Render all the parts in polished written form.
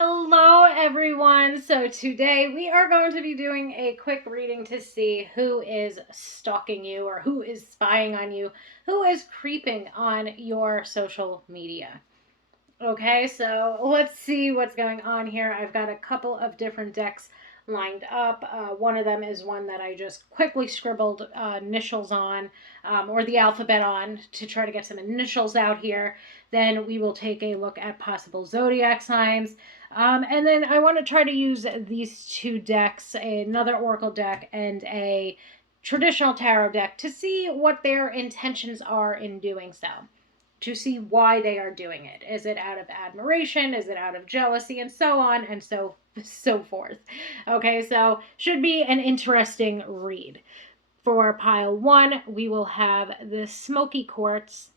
Hello, everyone. So, today we are going to be doing a quick reading to see who is stalking you or who is spying on you, who is creeping on your social media. Okay, so let's see what's going on here. I've got a couple of different decks lined up. One of them is one that I just quickly scribbled initials on, or the alphabet on, to try to get some initials out here. Then we will take a look at possible zodiac signs. And then I want to try to use these two decks, another oracle deck and a traditional tarot deck, to see what their intentions are in doing so, to see why they are doing it. Is it out of admiration? Is it out of jealousy? And so on and so forth. Okay, so should be an interesting read. For pile 1, we will have the smoky quartz.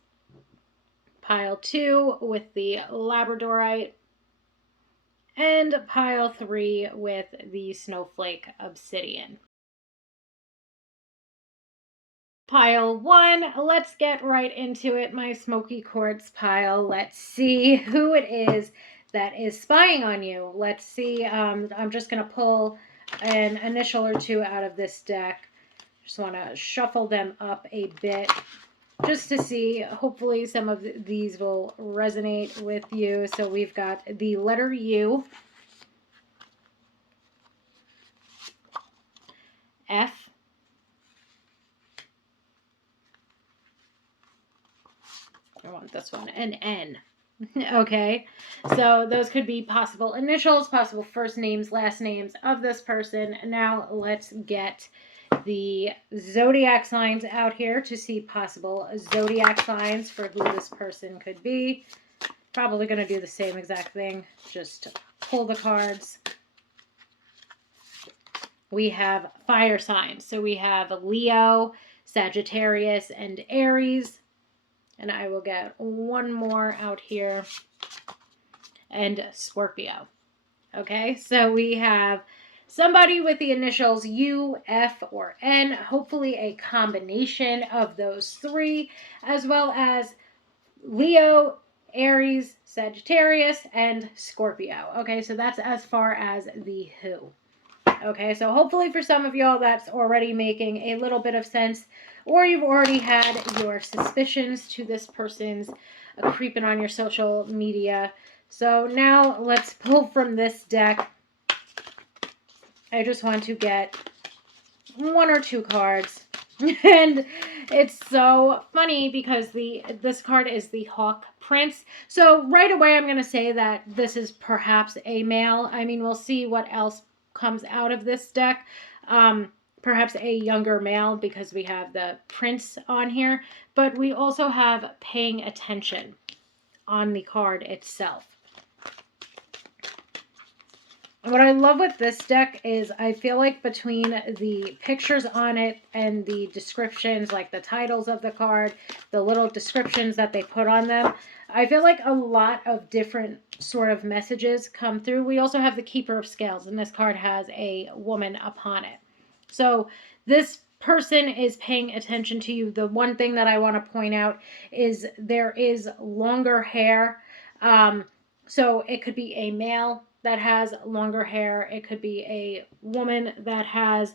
Pile 2 with the labradorite. And pile 3 with the snowflake obsidian. Pile 1, let's get right into it, my smoky quartz pile. Let's see who it is that is spying on you. Let's see. I'm just going to pull an initial or two out of this deck. Just want to shuffle them up a bit just to see. Hopefully some of these will resonate with you. So we've got the letter U, F, I want this one, an N. Okay, so those could be possible initials, possible first names, last names of this person. Now let's get the zodiac signs out here to see possible zodiac signs for who this person could be. Probably going to do the same exact thing, just pull the cards. We have fire signs. So we have Leo, Sagittarius, and Aries. And I will get one more out here. And Scorpio. Okay, so we have somebody with the initials U, F, or N, hopefully a combination of those three, as well as Leo, Aries, Sagittarius, and Scorpio. Okay, so that's as far as the who. Okay, so hopefully for some of y'all that's already making a little bit of sense, or you've already had your suspicions to this person's creeping on your social media. So now let's pull from this deck. I just want to get one or two cards. And it's so funny because this card is the Hawk Prince. So right away I'm going to say that this is perhaps a male. I mean, we'll see what else comes out of this deck. Perhaps a younger male because we have the prince on here. But we also have paying attention on the card itself. What I love with this deck is I feel like between the pictures on it and the descriptions, like the titles of the card, the little descriptions that they put on them, I feel like a lot of different sort of messages come through. We also have the Keeper of Scales, and this card has a woman upon it. So this person is paying attention to you. The one thing that I want to point out is there is longer hair. So it could be a male that has longer hair. It could be a woman that has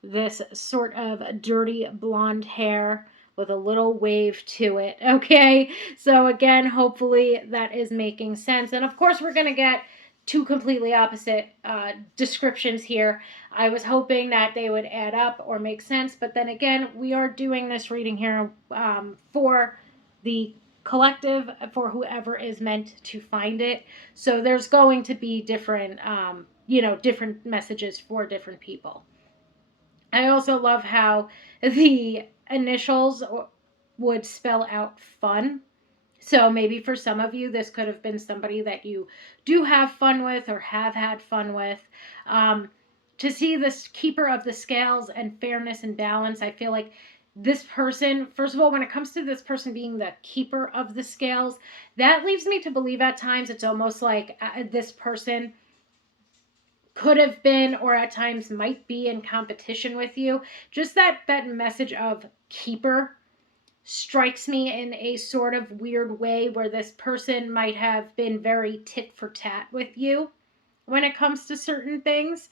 this sort of dirty blonde hair with a little wave to it. Okay, so again, hopefully that is making sense. And of course, we're going to get two completely opposite descriptions here. I was hoping that they would add up or make sense, but then again, we are doing this reading here for the collective, for whoever is meant to find it. So there's going to be different, different messages for different people. I also love how the initials would spell out fun. So maybe for some of you, this could have been somebody that you do have fun with or have had fun with. To see this Keeper of the Scales and fairness and balance, I feel like this person, first of all, when it comes to this person being the Keeper of the Scales, that leaves me to believe at times it's almost like this person could have been or at times might be in competition with you. Just that message of keeper strikes me in a sort of weird way where this person might have been very tit for tat with you. when it comes to certain things.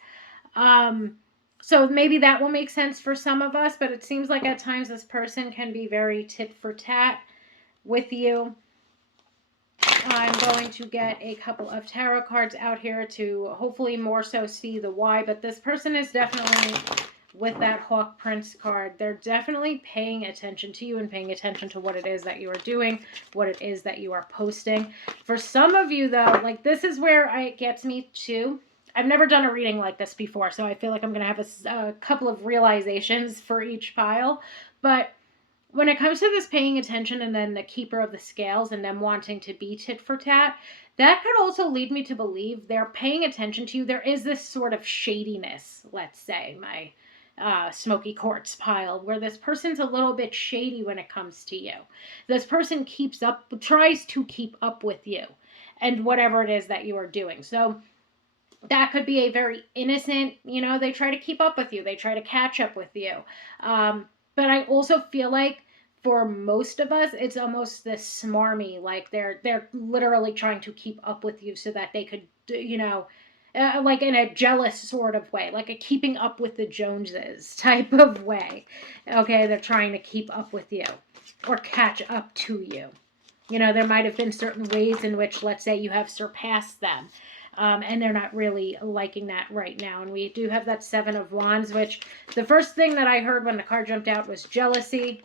So maybe that will make sense for some of us, but it seems like at times this person can be very tit for tat with you. I'm going to get a couple of tarot cards out here to hopefully more so see the why, but this person is definitely, with that Hawk Prince card, they're definitely paying attention to you and paying attention to what it is that you are doing, what it is that you are posting. For some of you, though, like this is where it gets me too. I've never done a reading like this before, so I feel like I'm going to have a couple of realizations for each pile. But when it comes to this paying attention and then the keeper of the scales and them wanting to be tit for tat, that could also lead me to believe they're paying attention to you. There is this sort of shadiness, let's say, my smoky quartz pile, where this person's a little bit shady when it comes to you. This person tries to keep up with you and whatever it is that you are doing. So that could be a very innocent, they try to keep up with you. They try to catch up with you. But I also feel like for most of us, it's almost this smarmy, like they're literally trying to keep up with you so that they could, like in a jealous sort of way, like a keeping up with the Joneses type of way. Okay, they're trying to keep up with you or catch up to you. There might have been certain ways in which, let's say, you have surpassed them. And they're not really liking that right now. And we do have that Seven of Wands, which the first thing that I heard when the card jumped out was jealousy,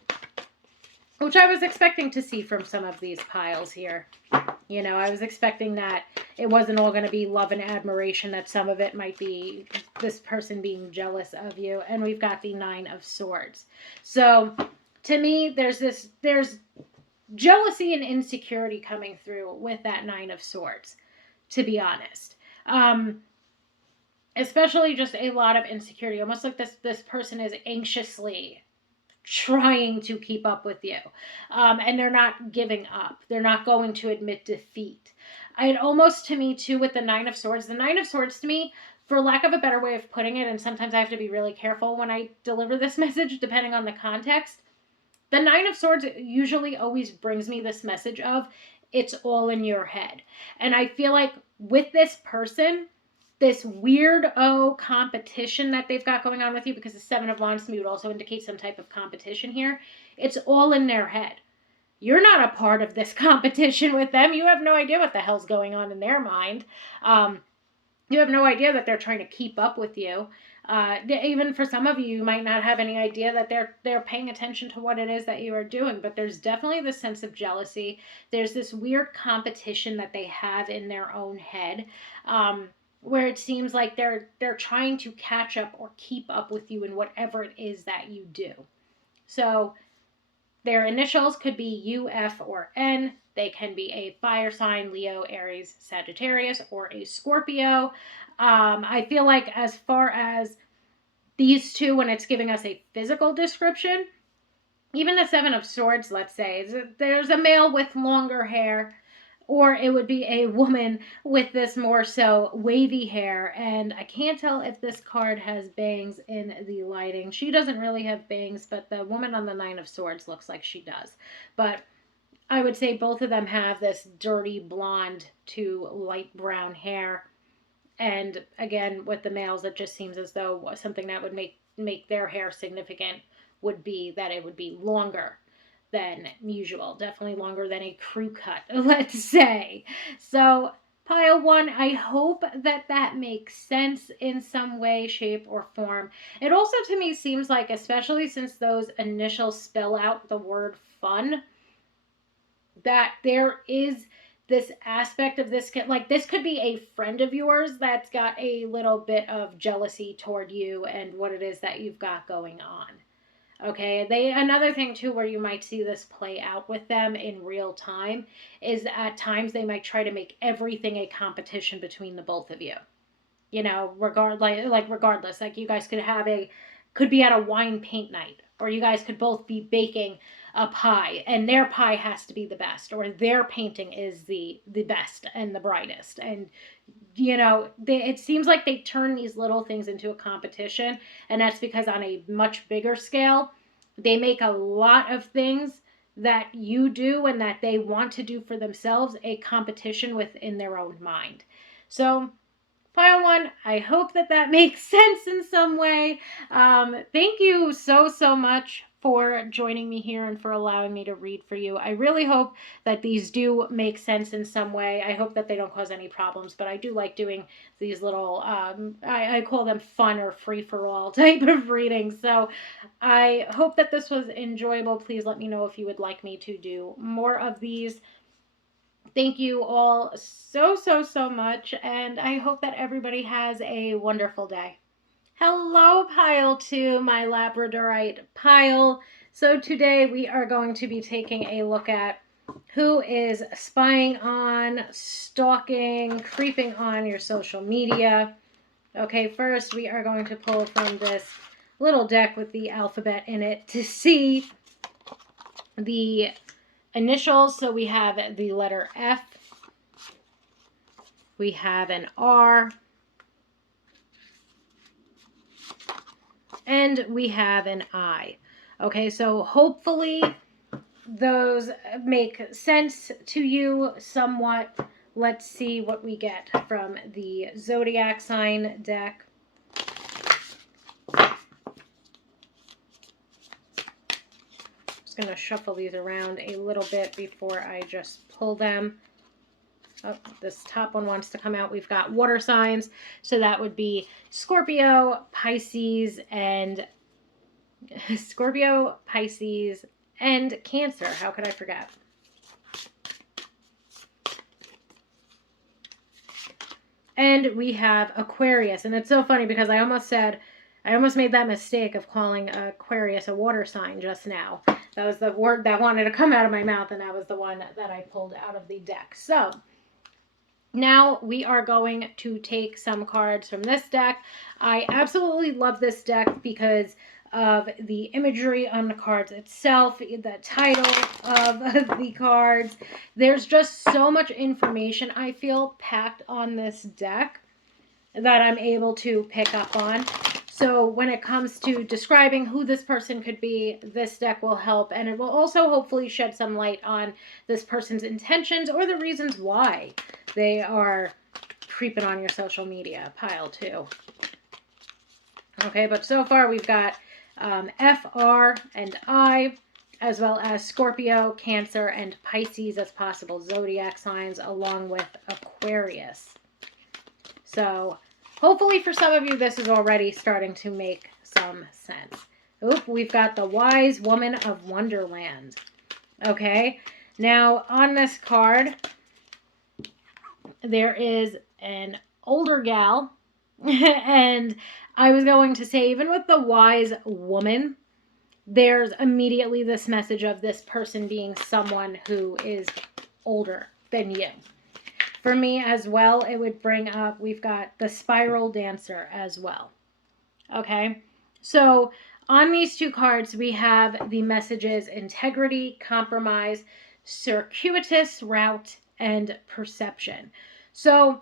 which I was expecting to see from some of these piles here. I was expecting that it wasn't all going to be love and admiration, that some of it might be this person being jealous of you. And we've got the Nine of Swords. So to me, there's jealousy and insecurity coming through with that Nine of Swords, to be honest. Especially just a lot of insecurity, almost like this person is anxiously trying to keep up with you. And they're not giving up. They're not going to admit defeat. And almost to me too, with the Nine of Swords to me, for lack of a better way of putting it, and sometimes I have to be really careful when I deliver this message depending on the context, the Nine of Swords usually always brings me this message of, it's all in your head. And I feel like with this person, this weirdo competition that they've got going on with you, because the Seven of Wands to me would also indicate some type of competition here, it's all in their head. You're not a part of this competition with them. You have no idea what the hell's going on in their mind. You have no idea that they're trying to keep up with you. Even for some of you, you might not have any idea that they're paying attention to what it is that you are doing. But there's definitely this sense of jealousy. There's this weird competition that they have in their own head, where it seems like they're trying to catch up or keep up with you in whatever it is that you do. So their initials could be U, F, or N. They can be a fire sign, Leo, Aries, Sagittarius, or a Scorpio. I feel like as far as these two, when it's giving us a physical description, even the Seven of Swords, let's say, there's a male with longer hair, or it would be a woman with this more so wavy hair. And I can't tell if this card has bangs in the lighting. She doesn't really have bangs, but the woman on the Nine of Swords looks like she does. But I would say both of them have this dirty blonde to light brown hair. And again, with the males, it just seems as though something that would make their hair significant would be that it would be longer than usual. Definitely longer than a crew cut, let's say. So pile one, I hope that makes sense in some way, shape, or form. It also to me seems like, especially since those initials spell out the word fun, that there is this aspect of this, like this could be a friend of yours that's got a little bit of jealousy toward you and what it is that you've got going on. Okay, another thing too where you might see this play out with them in real time is at times they might try to make everything a competition between the both of you. Regardless, like you guys could be at a wine paint night, or you guys could both be baking a pie and their pie has to be the best, or their painting is the best and the brightest. And it seems like they turn these little things into a competition, and that's because on a much bigger scale, they make a lot of things that you do and that they want to do for themselves a competition within their own mind. So Pile one, I hope that makes sense in some way. Thank you so much for joining me here and for allowing me to read for you. I really hope that these do make sense in some way. I hope that they don't cause any problems, but I do like doing these little, I call them fun or free for all type of readings. So I hope that this was enjoyable. Please let me know if you would like me to do more of these. Thank you all so much, and I hope that everybody has a wonderful day. Hello, Pile 2, my Labradorite Pile. So today we are going to be taking a look at who is spying on, stalking, creeping on your social media. Okay, first we are going to pull from this little deck with the alphabet in it to see the initials. So we have the letter F, we have an R, and we have an I. Okay, so hopefully those make sense to you somewhat. Let's see what we get from the zodiac sign deck. Just going to shuffle these around a little bit before I just pull them. Oh, this top one wants to come out. We've got water signs. So that would be Scorpio, Pisces, and Cancer. How could I forget? And we have Aquarius. And it's so funny because I almost made that mistake of calling Aquarius a water sign just now. That was the word that wanted to come out of my mouth, and that was the one that I pulled out of the deck. So now we are going to take some cards from this deck. I absolutely love this deck because of the imagery on the cards itself, the title of the cards. There's just so much information, I feel, packed on this deck that I'm able to pick up on. So when it comes to describing who this person could be, this deck will help, and it will also hopefully shed some light on this person's intentions or the reasons why they are creeping on your social media. Pile 2. Okay, but so far we've got F, R, and I, as well as Scorpio, Cancer, and Pisces as possible zodiac signs, along with Aquarius. So hopefully for some of you, this is already starting to make some sense. Oop, we've got the Wise Woman of Wonderland. Okay, now on this card, there is an older gal, and I was going to say, even with the Wise Woman, there's immediately this message of this person being someone who is older than you. For me as well, it would bring up, we've got the Spiral Dancer as well. Okay, so on these two cards, we have the messages integrity, compromise, circuitous route, and perception. So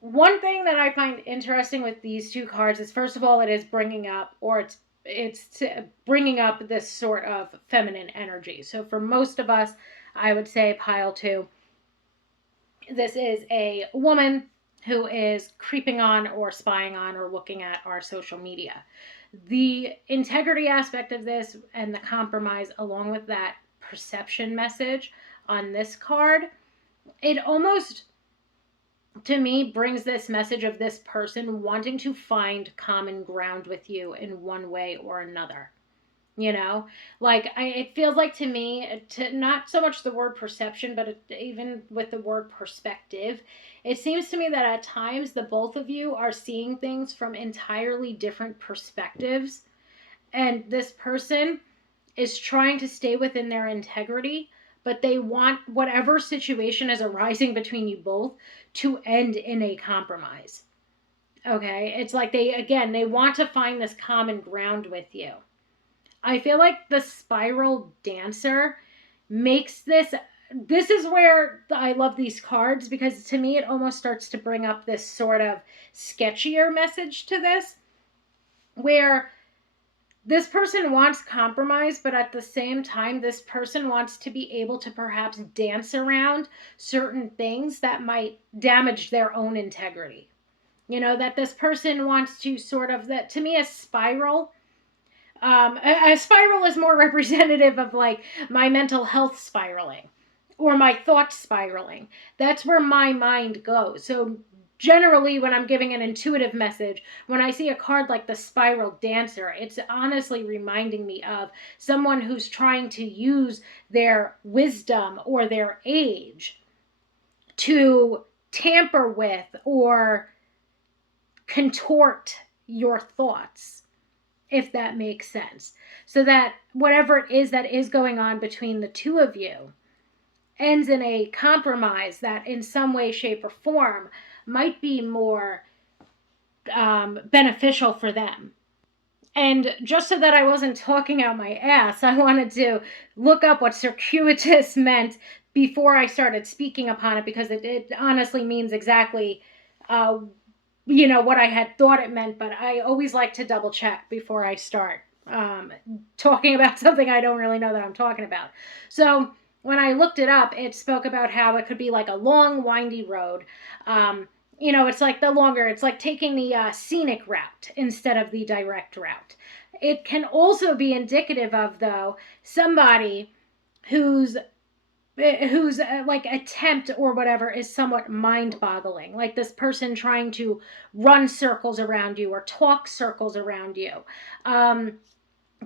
one thing that I find interesting with these two cards is, first of all, it is bringing up, or it's bringing up this sort of feminine energy. So for most of us, I would say Pile 2, this is a woman who is creeping on or spying on or looking at our social media. The integrity aspect of this and the compromise, along with that perception message on this card, it almost, to me, brings this message of this person wanting to find common ground with you in one way or another. You know, like it feels like to me, to not so much the word perception, but even with the word perspective, it seems to me that at times the both of you are seeing things from entirely different perspectives, and this person is trying to stay within their integrity, but they want whatever situation is arising between you both to end in a compromise. Okay, it's like they want to find this common ground with you. I feel like the Spiral Dancer makes this is where I love these cards, because to me it almost starts to bring up this sort of sketchier message to this, where this person wants compromise, but at the same time, this person wants to be able to perhaps dance around certain things that might damage their own integrity. That this person wants to sort of, that to me, a spiral. A spiral is more representative of like my mental health spiraling or my thoughts spiraling. That's where my mind goes. So generally, when I'm giving an intuitive message, when I see a card like the Spiral Dancer, it's honestly reminding me of someone who's trying to use their wisdom or their age to tamper with or contort your thoughts, if that makes sense. So that whatever it is that is going on between the two of you ends in a compromise that, in some way, shape, or form, might be more beneficial for them. And just so that I wasn't talking out my ass, I wanted to look up what circuitous meant before I started speaking upon it, because it honestly means exactly what I had thought it meant, but I always like to double check before I start talking about something I don't really know that I'm talking about. So when I looked it up, it spoke about how it could be like a long, windy road. It's like it's like taking the scenic route instead of the direct route. It can also be indicative of, though, somebody whose like attempt or whatever is somewhat mind-boggling, like this person trying to run circles around you or talk circles around you.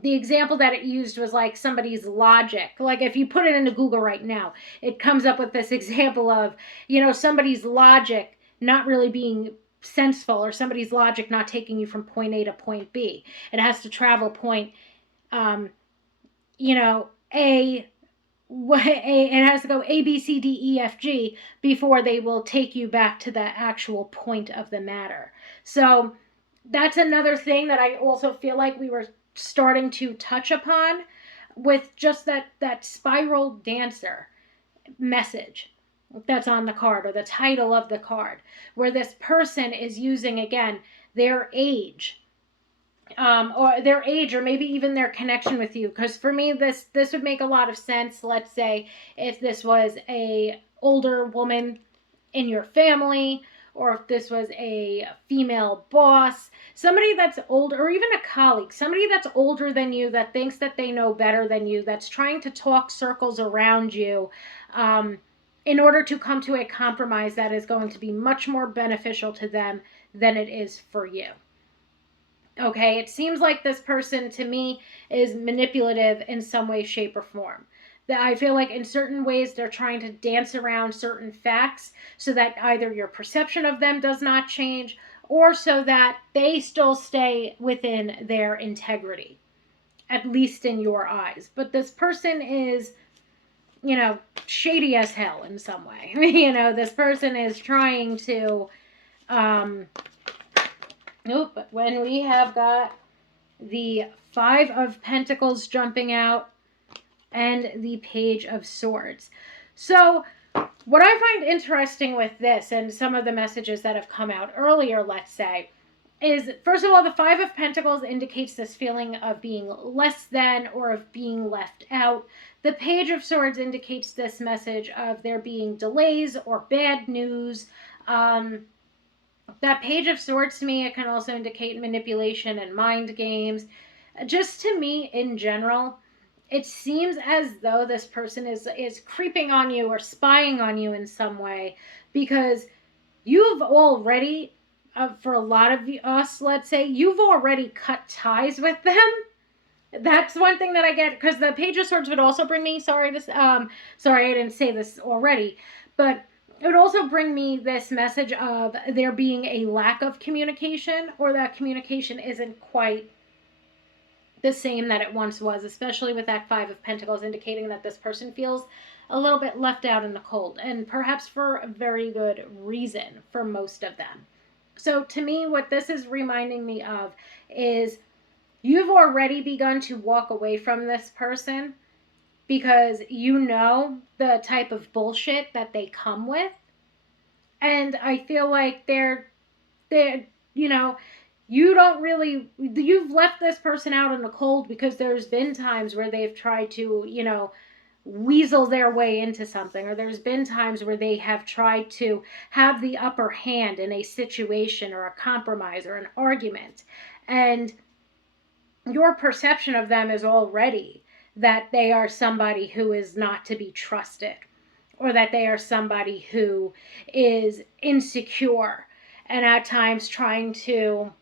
The example that it used was like somebody's logic. Like if you put it into Google right now, it comes up with this example of somebody's logic not really being senseful, or somebody's logic not taking you from point A to point B. It has to travel point A, it has to go A, B, C, D, E, F, G before they will take you back to the actual point of the matter. So that's another thing that I also feel like we were starting to touch upon with just that Spiral Dancer message that's on the card, or the title of the card, where this person is using, again, their age, or maybe even their connection with you. Because for me, this would make a lot of sense. Let's say if this was a older woman in your family, or if this was a female boss, somebody that's old, or even a colleague, somebody that's older than you, that thinks that they know better than you, that's trying to talk circles around you, in order to come to a compromise that is going to be much more beneficial to them than it is for you. Okay, it seems like this person to me is manipulative in some way, shape, or form. That I feel like in certain ways they're trying to dance around certain facts so that either your perception of them does not change, or so that they still stay within their integrity, at least in your eyes. But this person is, shady as hell in some way. This person is trying to Nope. When we have got the Five of Pentacles jumping out and the Page of Swords. So what I find interesting with this, and some of the messages that have come out earlier, let's say, is, first of all, the Five of Pentacles indicates this feeling of being less than, or of being left out. The Page of Swords indicates this message of there being delays or bad news. That Page of Swords, to me, it can also indicate manipulation and mind games. Just to me, in general, it seems as though this person is creeping on you or spying on you in some way, because you've already, for a lot of us, let's say, you've already cut ties with them. That's one thing that I get, because the Page of Swords would also bring me, sorry, I didn't say this already, but it would also bring me this message of there being a lack of communication, or that communication isn't quite the same that it once was, especially with that Five of Pentacles indicating that this person feels a little bit left out in the cold, and perhaps for a very good reason for most of them. So to me, what this is reminding me of is you've already begun to walk away from this person because you know the type of bullshit that they come with. And I feel like you don't really, you've left this person out in the cold because there's been times where they've tried to, weasel their way into something, or there's been times where they have tried to have the upper hand in a situation or a compromise or an argument, and your perception of them is already that they are somebody who is not to be trusted, or that they are somebody who is insecure and at times trying to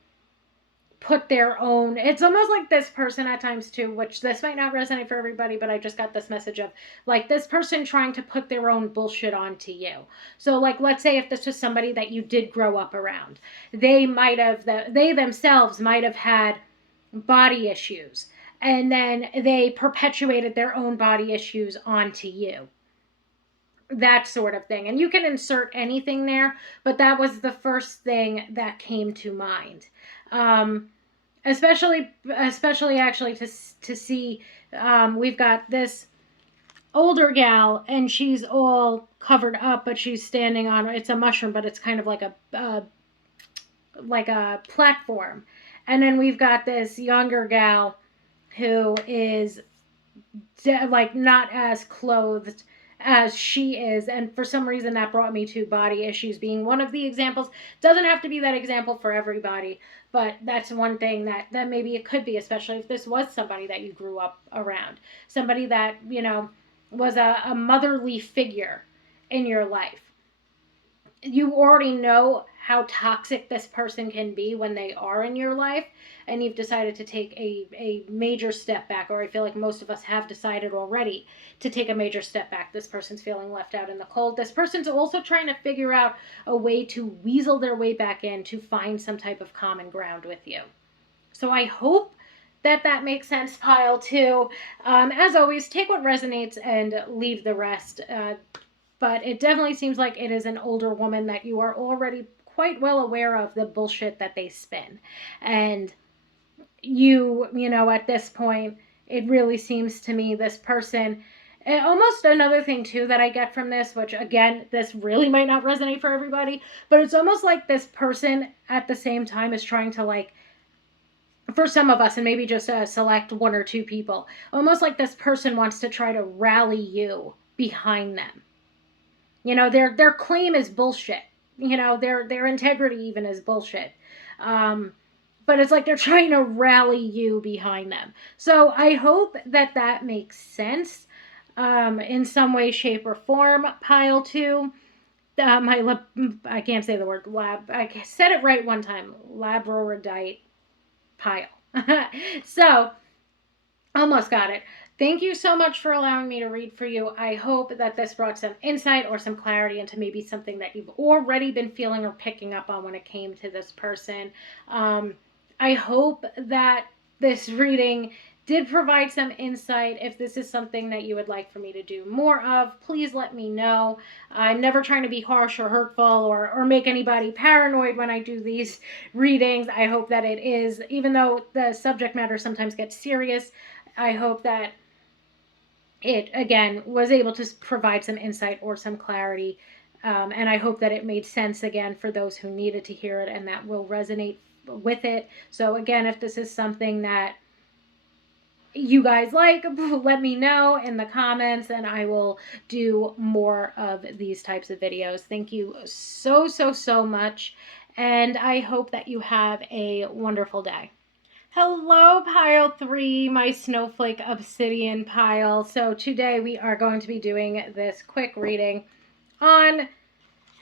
put their own, it's almost like this person at times too, which this might not resonate for everybody, but I just got this message of like this person trying to put their own bullshit onto you. So like, let's say if this was somebody that you did grow up around, they themselves might have had body issues, and then they perpetuated their own body issues onto you, that sort of thing. And you can insert anything there, but that was the first thing that came to mind. Especially actually to see, we've got this older gal and she's all covered up, but she's standing on, it's a mushroom, but it's kind of like a platform. And then we've got this younger gal who is like not as clothed as she is, and for some reason that brought me to body issues being one of the examples. Doesn't have to be that example for everybody, but that's one thing that maybe it could be, especially if this was somebody that you grew up around, somebody that was a motherly figure in your life. You already know how toxic this person can be when they are in your life, and you've decided to take a major step back, or I feel like most of us have decided already to take a major step back. This person's feeling left out in the cold. This person's also trying to figure out a way to weasel their way back in to find some type of common ground with you. So I hope that makes sense, pile 2. As always, take what resonates and leave the rest. But it definitely seems like it is an older woman that you are already quite well aware of the bullshit that they spin. And at this point, it really seems to me this person, and almost another thing too that I get from this, which again, this really might not resonate for everybody, but it's almost like this person at the same time is trying to, like, for some of us, and maybe just select 1 or 2 people, almost like this person wants to try to rally you behind them. Their claim is bullshit. Their integrity even is bullshit. But it's like they're trying to rally you behind them. So I hope that makes sense in some way, shape, or form, pile 2. I can't say the word lab. I said it right one time. Labradorite pile. So, almost got it. Thank you so much for allowing me to read for you. I hope that this brought some insight or some clarity into maybe something that you've already been feeling or picking up on when it came to this person. I hope that this reading did provide some insight. If this is something that you would like for me to do more of, please let me know. I'm never trying to be harsh or hurtful or make anybody paranoid when I do these readings. I hope that it is, even though the subject matter sometimes gets serious, I hope that it, again, was able to provide some insight or some clarity. And I hope that it made sense, again, for those who needed to hear it and that will resonate with it. So, again, if this is something that you guys like, let me know in the comments and I will do more of these types of videos. Thank you so much, and I hope that you have a wonderful day. Hello, pile 3, my snowflake obsidian pile. So today we are going to be doing this quick reading on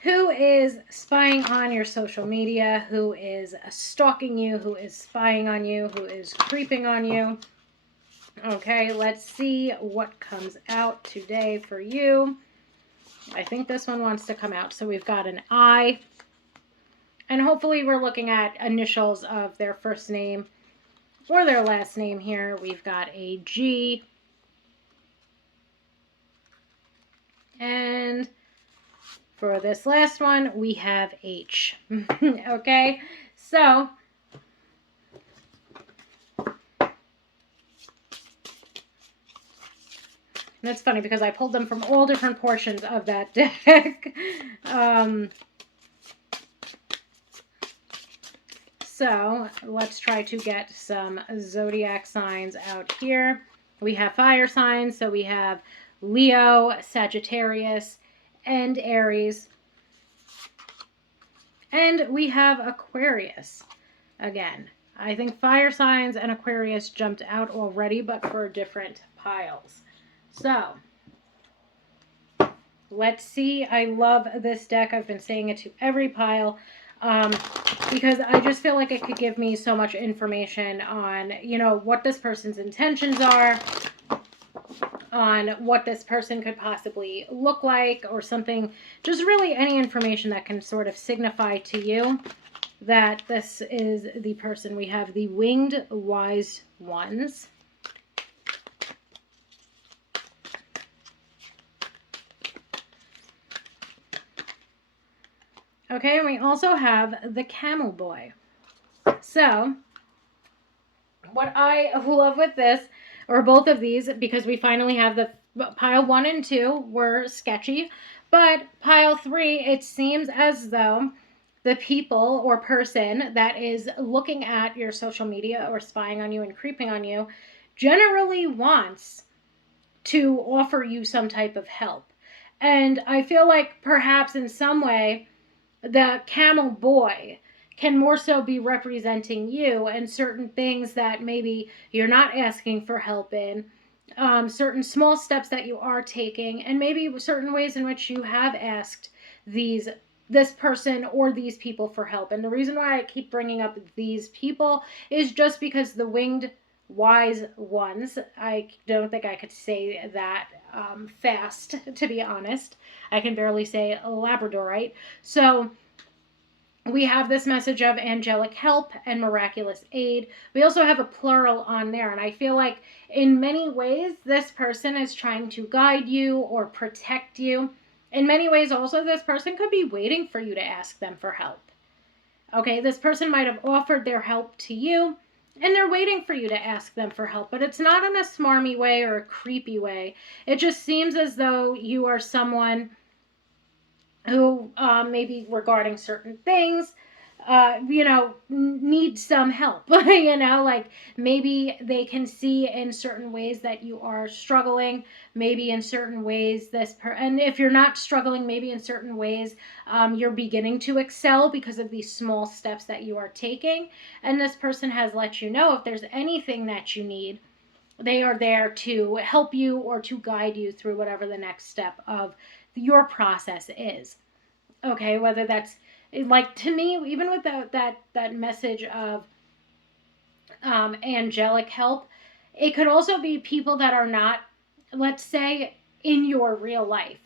who is spying on your social media, who is stalking you, who is spying on you, who is creeping on you. Okay, let's see what comes out today for you. I think this one wants to come out. So we've got an I, and hopefully we're looking at initials of their first name or their last name here. We've got a G, and for this last one, we have H. Okay, so and it's funny because I pulled them from all different portions of that deck. So let's try to get some zodiac signs out here. We have fire signs, so we have Leo, Sagittarius, and Aries. And we have Aquarius again. I think fire signs and Aquarius jumped out already, but for different piles. So, let's see. I love this deck. I've been saying it to every pile because I just feel like it could give me so much information on, what this person's intentions are, on what this person could possibly look like, or something, just really any information that can sort of signify to you that this is the person. We have the Winged Wise Ones. Okay, and we also have the Camel Boy. So, what I love with this, or both of these, because we finally have the pile 1 and 2 were sketchy, but pile 3, it seems as though the people or person that is looking at your social media or spying on you and creeping on you generally wants to offer you some type of help. And I feel like perhaps in some way, the Camel Boy can more so be representing you and certain things that maybe you're not asking for help in, certain small steps that you are taking, and maybe certain ways in which you have asked this person or these people for help. And the reason why I keep bringing up these people is just because the Winged Wise Ones, I don't think I could say that fast, to be honest. I can barely say Labradorite. So we have this message of angelic help and miraculous aid. We also have a plural on there, and I feel like in many ways this person is trying to guide you or protect you. In many ways also, this person could be waiting for you to ask them for help. Okay, this person might have offered their help to you and they're waiting for you to ask them for help, but it's not in a smarmy way or a creepy way. It just seems as though you are someone who maybe regarding certain things, need some help. Like maybe they can see in certain ways that you are struggling, maybe in certain ways and if you're not struggling, maybe in certain ways you're beginning to excel because of these small steps that you are taking. And this person has let you know if there's anything that you need, they are there to help you or to guide you through whatever the next step of your process is. Okay, whether that's like, to me, even with that message of angelic help, it could also be people that are not, let's say, in your real life.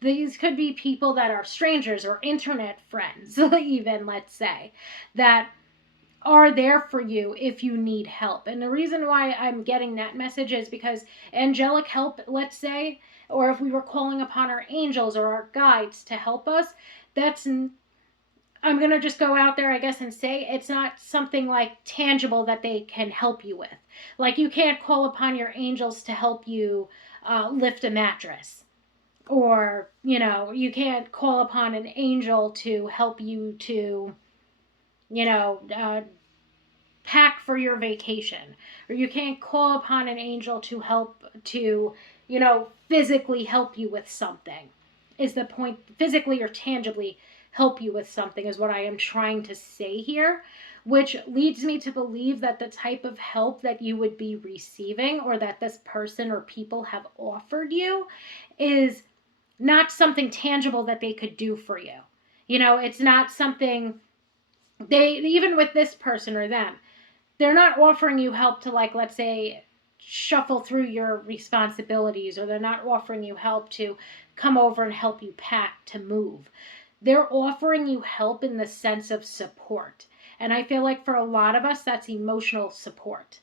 These could be people that are strangers or internet friends, even, let's say, that are there for you if you need help. And the reason why I'm getting that message is because angelic help, let's say, or if we were calling upon our angels or our guides to help us, I'm going to just go out there, I guess, and say it's not something like tangible that they can help you with. Like, you can't call upon your angels to help you lift a mattress. Or, you can't call upon an angel to help you to, pack for your vacation. Or you can't call upon an angel to help to, physically help you with something. Is the point, physically or tangibly help you with something, is what I am trying to say here, which leads me to believe that the type of help that you would be receiving or that this person or people have offered you is not something tangible that they could do for you. It's not something even with this person or them, they're not offering you help to, like, let's say, shuffle through your responsibilities, or they're not offering you help to come over and help you pack to move. They're offering you help in the sense of support. And I feel like for a lot of us, that's emotional support.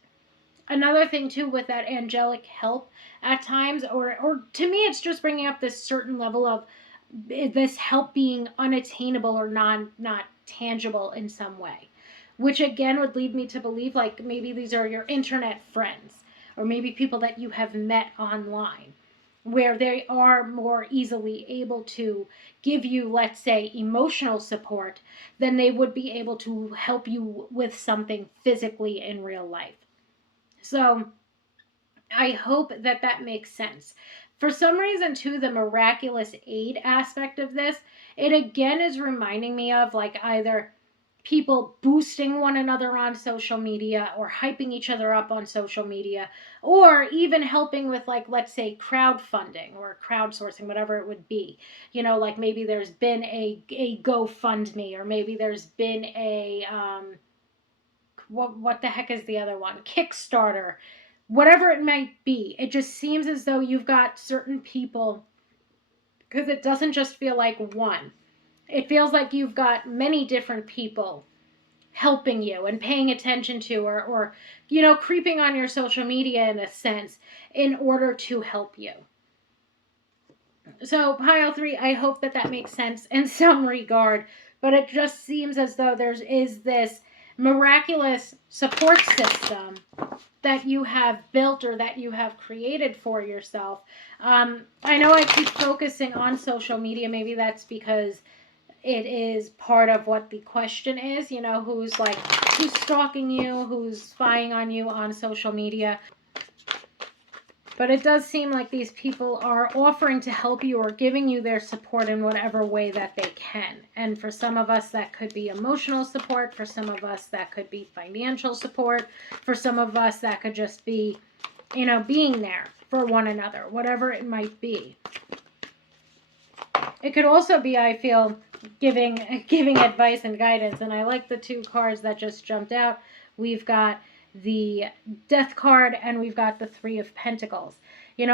Another thing too with that angelic help at times, or to me, it's just bringing up this certain level of this help being unattainable or not tangible in some way, which again would lead me to believe like maybe these are your internet friends, or maybe people that you have met online, where they are more easily able to give you, let's say, emotional support than they would be able to help you with something physically in real life. So I hope that makes sense. For some reason, too, the miraculous aid aspect of this, it again is reminding me of like either people boosting one another on social media or hyping each other up on social media, or even helping with, like, let's say crowdfunding or crowdsourcing, whatever it would be. Like maybe there's been a GoFundMe, or maybe there's been a what the heck is the other one, Kickstarter, whatever it might be. It just seems as though you've got certain people, because it doesn't just feel like one. It feels like you've got many different people helping you and paying attention to, or creeping on your social media in a sense, in order to help you. So pile 3, I hope that makes sense in some regard, but it just seems as though is this miraculous support system that you have built or that you have created for yourself. I know I keep focusing on social media. Maybe that's because it is part of what the question is, who's stalking you, who's spying on you on social media. But it does seem like these people are offering to help you or giving you their support in whatever way that they can. And for some of us, that could be emotional support. For some of us, that could be financial support. For some of us, that could just be, being there for one another, whatever it might be. It could also be, I feel, giving advice and guidance. And I like the 2 cards that just jumped out. We've got the Death card and we've got the 3 of Pentacles.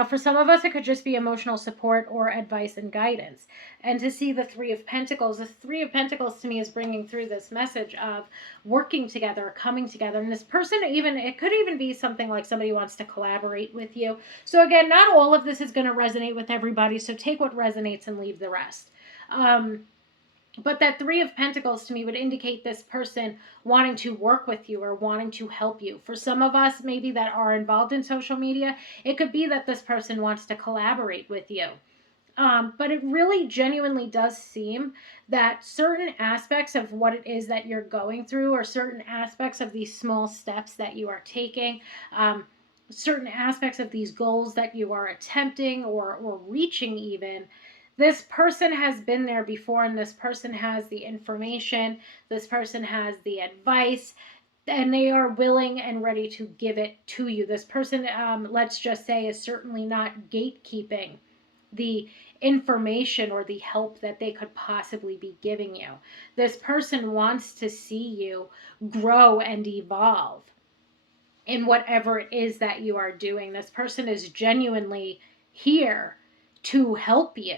For some of us, it could just be emotional support or advice and guidance. And to see the 3 of Pentacles, the 3 of Pentacles to me is bringing through this message of working together, coming together. And this person, it could even be something like somebody wants to collaborate with you. So again, not all of this is going to resonate with everybody. So take what resonates and leave the rest. But that 3 of Pentacles to me would indicate this person wanting to work with you or wanting to help you. For some of us, maybe that are involved in social media, it could be that this person wants to collaborate with you. But it really genuinely does seem that certain aspects of what it is that you're going through, or certain aspects of these small steps that you are taking, certain aspects of these goals that you are attempting or reaching even, this person has been there before, and this person has the information, this person has the advice, and they are willing and ready to give it to you. This person, let's just say, is certainly not gatekeeping the information or the help that they could possibly be giving you. This person wants to see you grow and evolve in whatever it is that you are doing. This person is genuinely here to help you.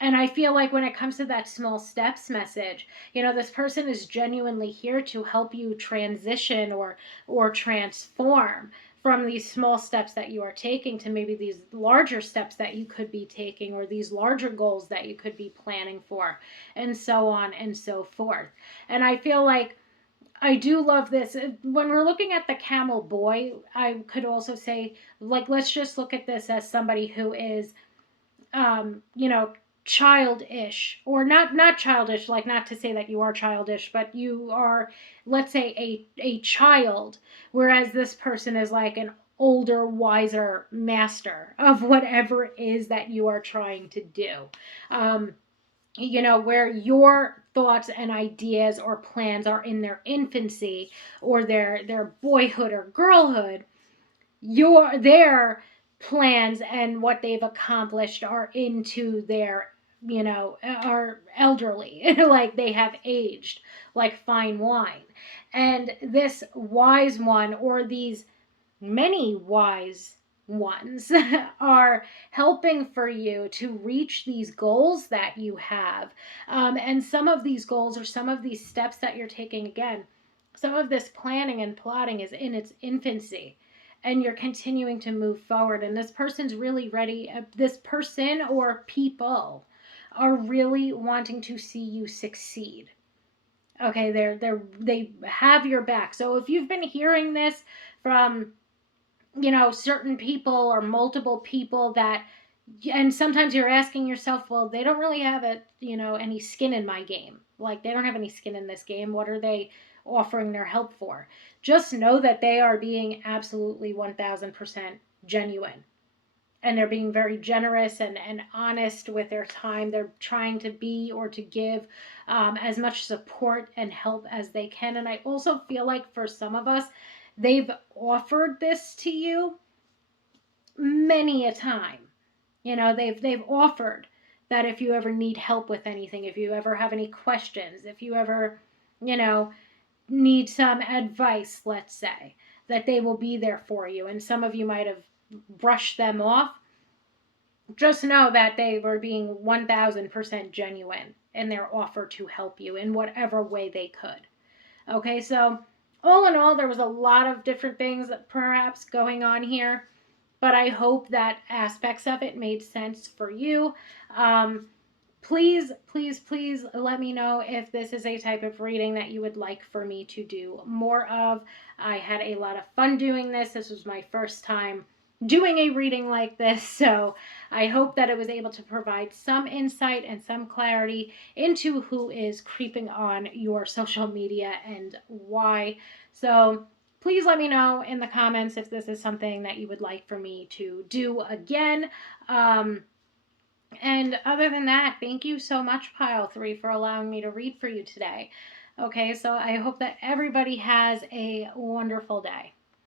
And I feel like when it comes to that small steps message, this person is genuinely here to help you transition or transform from these small steps that you are taking to maybe these larger steps that you could be taking, or these larger goals that you could be planning for, and so on and so forth. And I feel like I do love this. When we're looking at the camel boy, I could also say, like, let's just look at this as somebody who is, childish, or not childish, like, not to say that you are childish, but you are, let's say, a child, whereas this person is like an older, wiser master of whatever it is that you are trying to do. Where your thoughts and ideas or plans are in their infancy, or their boyhood or girlhood, their plans and what they've accomplished are into their, are elderly, like they have aged like fine wine. And this wise one, or these many wise ones, are helping for you to reach these goals that you have. And some of these goals, or some of these steps that you're taking, again, some of this planning and plotting is in its infancy, and you're continuing to move forward. And this person's really ready. This person or people are really wanting to see you succeed. Okay, they have your back. So if you've been hearing this from, certain people or multiple people, and sometimes you're asking yourself, well, they don't really have any skin in my game. Like, they don't have any skin in this game. What are they offering their help for? Just know that they are being absolutely 1000% genuine. and they're being very generous and honest with their time. They're trying to be or to give as much support and help as they can. And I also feel like for some of us, they've offered this to you many a time. You know, they've offered that if you ever need help with anything, if you ever have any questions, if you ever, you know, need some advice, let's say, that they will be there for you. And some of you might have brushed them off. Just know that they were being 1000% genuine in their offer to help you in whatever way they could. Okay, so all in all, there was a lot of different things perhaps going on here, but I hope that aspects of it made sense for you. Please, please, please let me know if this is a type of reading that you would like for me to do more of. I had a lot of fun doing this. This was my first time doing a reading like this, so I hope that it was able to provide some insight and some clarity into who is creeping on your social media and why. So please let me know in the comments if this is something that you would like for me to do again. And other than that, thank you so much, Pile 3, for allowing me to read for you today. Okay, so I hope that everybody has a wonderful day.